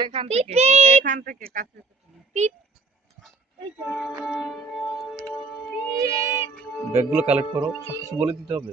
এখান থেকে কাছে ব্যাগগুলো কালেক্ট করো সব কিছু বলে দিতে হবে।